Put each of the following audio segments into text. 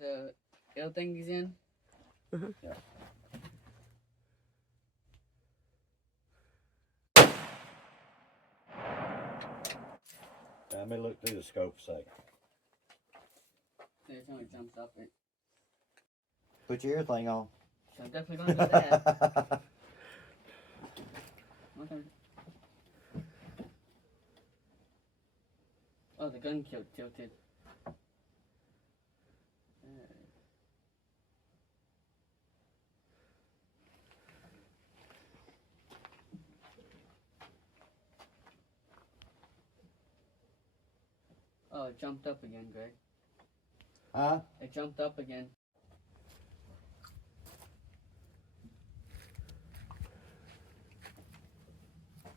the L thing is in. Yeah. Let me look through the scope a second. It only jumps up it. Put your ear thing on. So I'm definitely gonna do that. Okay. Oh, the gun tilted. Oh, it jumped up again, Greg. Huh? It jumped up again.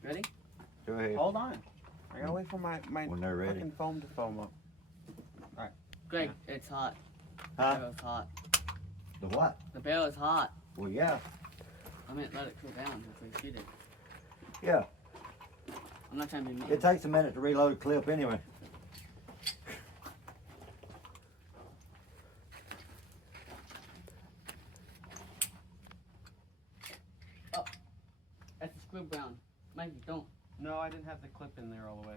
Ready? Go ahead. Hold on. I gotta wait for my When they're ready. fucking foam to foam up. Alright. Greg, it's hot. The Huh? barrel's hot. The what? The barrel is hot. Well, yeah. I meant let it cool down before you shoot it. Yeah. I'm not trying to be mean. It takes a minute to reload a clip anyway. That's a squib round. Mikey, don't. No, I didn't have the clip in there all the way.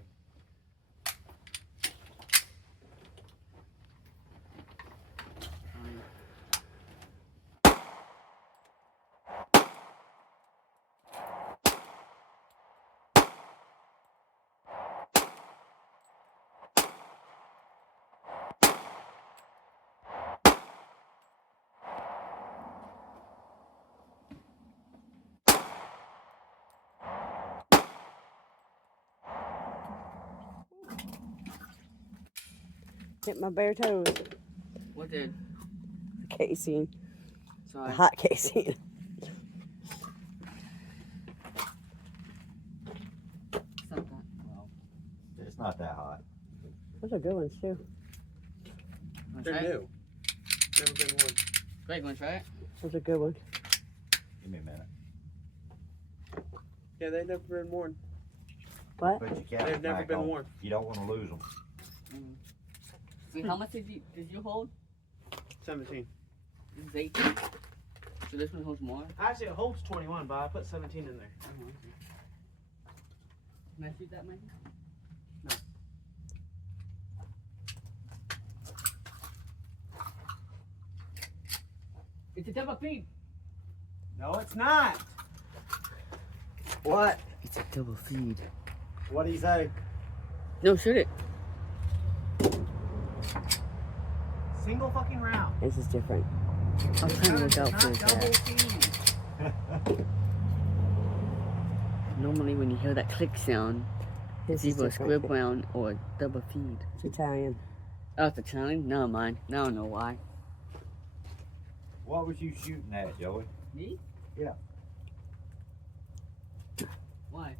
Hit my bare toes. What did? The casing. Sorry. The hot casing. It's not that well. It's not that hot. Those are good ones too. Wanna They're try it? new. Never been worn. Greg, wanna try it? Those are good ones. Give me a minute. Yeah, they've never been worn. What? Put your cap They've never back been on. worn. You don't want to lose them. See, how much did you hold? 17. This is 18. So this one holds more? Actually, it holds 21, but I put 17 in there. Can I shoot that, Mikey? No. It's a double feed. No, it's not. What? It's a double feed. What do you say? No, shoot it. Single fucking round. This is different. I'm trying to look out for Not double that. feed. Normally, when you hear that click sound, This it's is either a different. squib round or a double feed. It's Italian. Oh, it's Italian? Never mind. Now I don't know why. What was you shooting at, Joey? Me? Yeah. Why?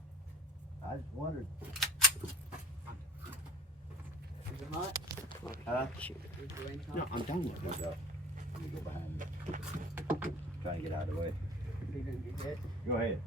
I just wondered. Is it hot? Huh? Is the range No, hot? I'm done with Let it. go. Let me go behind you. Trying to get out of the way. So you didn't get hit? Go ahead.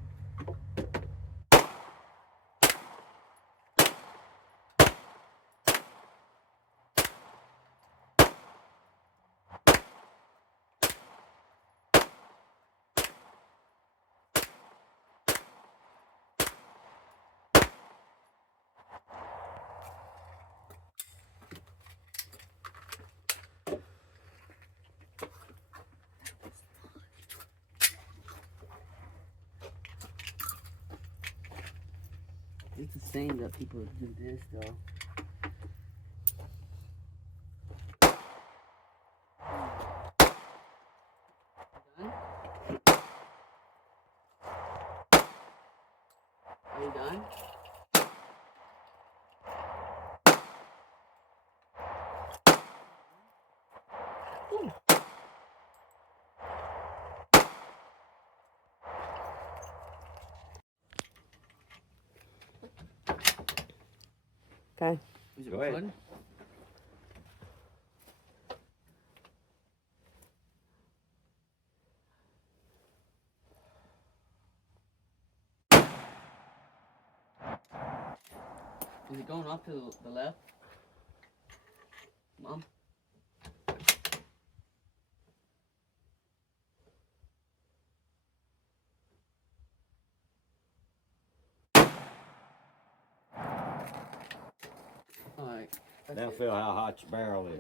It's the same that people do this, though. Done? Are you done? Okay. Is it Go ahead. recording? Is it going off to the left? Mom? Alright. Now feel how hot your barrel is.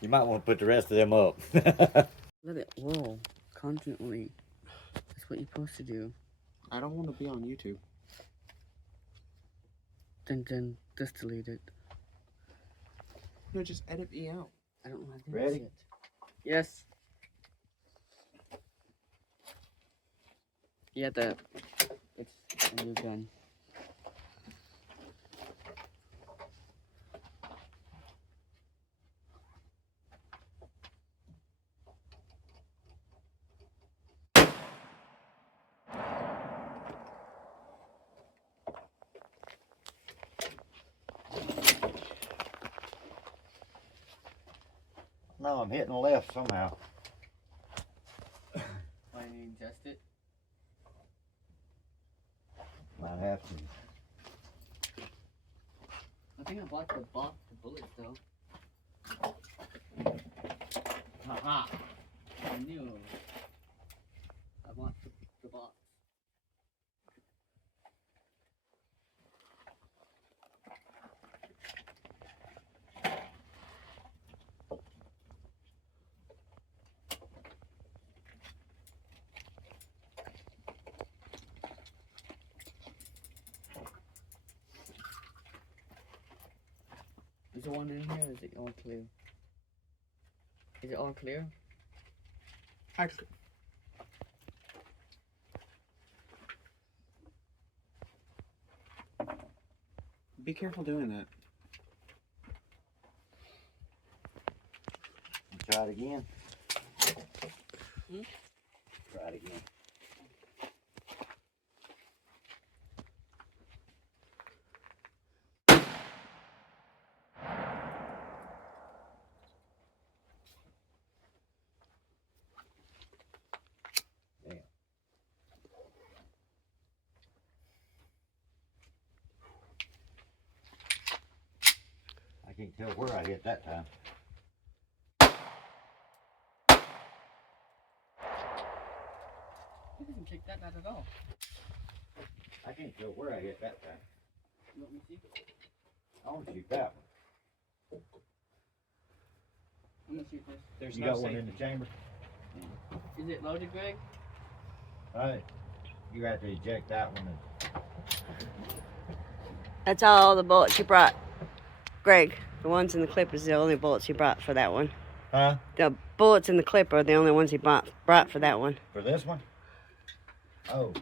You might want to put the rest of them up. Let it roll constantly. That's what you're supposed to do. I don't want to be on YouTube. Then just delete it. No, just edit me out. I don't know how to do Ready? this yet. Yes. Yeah, it's a new gun. No, I'm hitting the left somehow. Why didn't you adjust it? Might have to. I think I bought the bullets though. Haha! I knew. I want the box. Is there one in here or is it all clear? Is it all clear? Actually, be careful doing that. Try it again. Hmm? Try it again. I can't tell where I hit that time. It doesn't kick that bad at all. I can't tell where I hit that time. You want me to see? I want to shoot that one. I'm gonna shoot this. There's You no got one safety. in the chamber? Is it loaded, Greg? Alright. You have to eject that one. That's all the bullets you brought. Greg, the ones in the clip is the only bullets you brought for that one. Huh? The bullets in the clip are the only ones he brought for that one. For this one? Oh,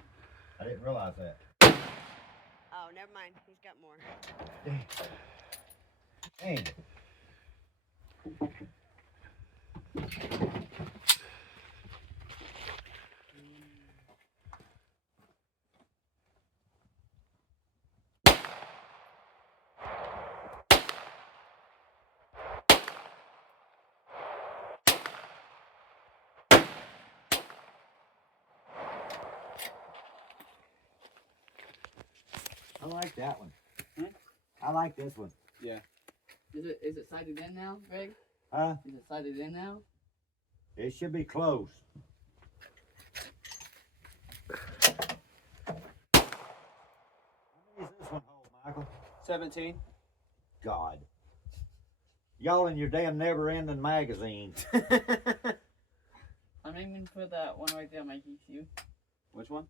I didn't realize that. Oh, never mind. He's got more. Dang. I like that one. Hmm? I like this one. Is it sighted in now, Greg? Huh? Is it sighted in now? It should be close. How many is this one hold, Michael? 17. God. Y'all in your damn never-ending magazine. I'm aiming for that one right there, Mikey. See you? Which one?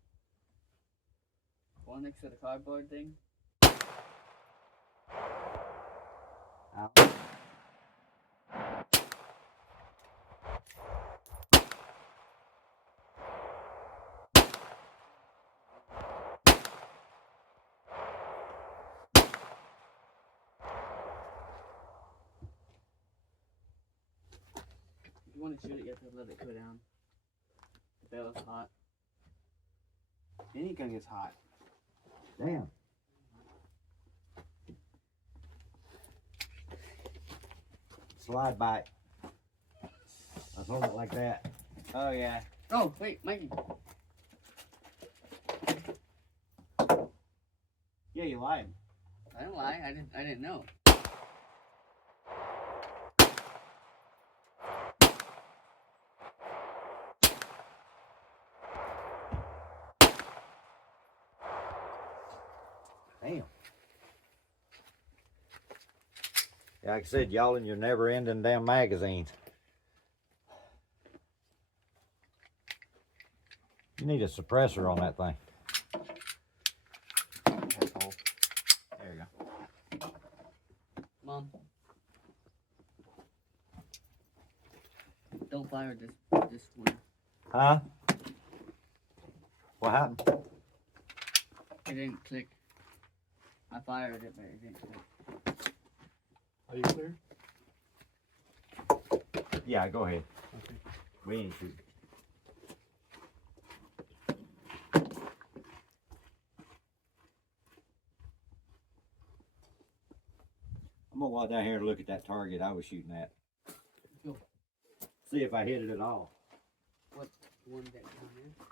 One next to the cardboard thing. Out. If you want to shoot it, you have to let it go down. The barrel's hot. Any gun gets hot. Damn. Slide bite. I hold it like that. Oh, yeah. Oh, wait, Mikey. Yeah, you lied. I didn't lie. I didn't know. Like I said, y'all and your never-ending damn magazines. You need a suppressor on that thing. That's all. There you go. Mom. Don't fire this one. Huh? What happened? It didn't click. I fired it, but it didn't click. Are you clear? Yeah, go ahead. Okay. We ain't shooting. I'm gonna walk down here and look at that target I was shooting at. Go. See if I hit it at all. What one that down there?